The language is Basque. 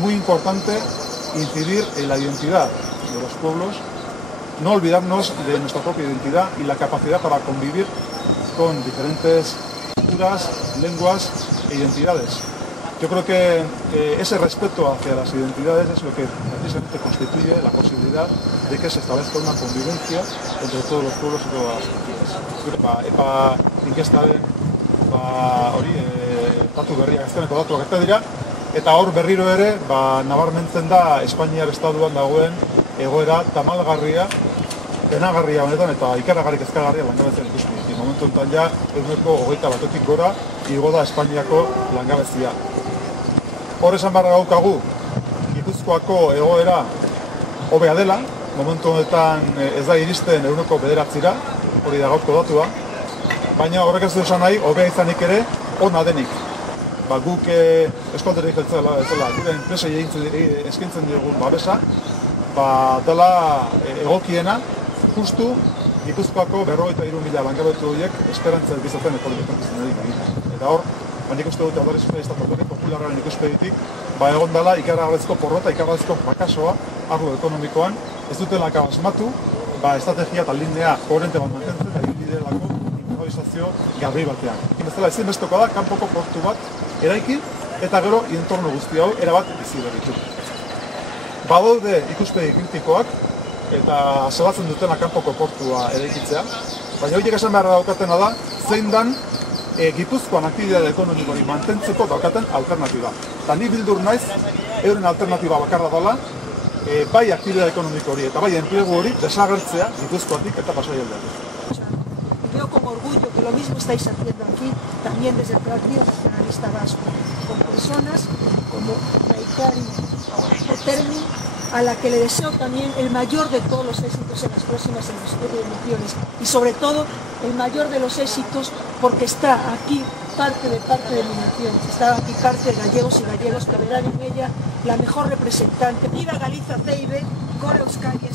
muy importante incidir en la identidad de los pueblos, no olvidarnos de nuestra propia identidad y la capacidad para convivir con diferentes culturas, lenguas e identidades. Yo creo que ese respeto hacia las identidades es lo que precisamente constituye la posibilidad de que se establezca una convivencia entre todos los pueblos y todas las culturas. Epa inkestaren hori datu berriak azkeneko datuak eta dira, eta hor berriro ere nabarmentzen da Espainiar estatuan dagoen egoera tamalgarria, penagarria honetan eta ikaragarri kezkagarria langabeziaren ikuspegitik. Momentu honetan ja 21%tik gora igo da Espainiako langabezia. Hor esan barra gaukagu, Gipuzkoako egoera hobea dela, momentu honetan ez da iristen 9%, hori da gaurko datua, baina horrek ez du esan nahi, hobea izanik ere, ona denik. Guk eskualderik jeltzela, gure enpresei eskaintzen dugun babesa, dela egokiena, justu Gipuzkoako 53.000 langabetu horiek esperantzia bizaten etorkizunari begira. Eta hor, nik uste dute Alderdi Sozialista Alderdi Popularraren ikuspegitik, egon dela ikaragarrizko porrota, ikaragarrizko frakasoa arlo ekonomikoan, ez dutelak asmatu, estrategia eta linea koherente bat mantentzen, eta ibilbideelako improvisazio garbi batean. Bezala ezinbestekoa da, kanpoko portu bat eraiki, eta gero entorno guzti hau erabat bizi berritu. Badaude ikuspegi kritikoak, eta zelatzen dutena kanpoko portua eraikitzea, baina horiek esan beharra daukatena da, zein dan Gipuzkoan aktibitate ekonomikori mantentzeko daukaten alternatiba. Eta ni bildur naiz, euren alternatiba bakarra dela, bai aktibitate ekonomiko hori eta bai enplegu hori desagertzea Gipuzkoatik eta Pasaialdeatik. Veo con orgullo que lo mismo estáis haciendo aquí, también desde el Partido Nacionalista Vasco, con personas como Naikari Otermi, a la que le deseo también el mayor de todos los éxitos en las próximas elecciones y sobre todo el mayor de los éxitos porque está aquí parte de mi nación, está aquí parte de gallegos y gallegos que verán en ella la mejor representante. Viva Galiza Ceibe, Gora Euskadi.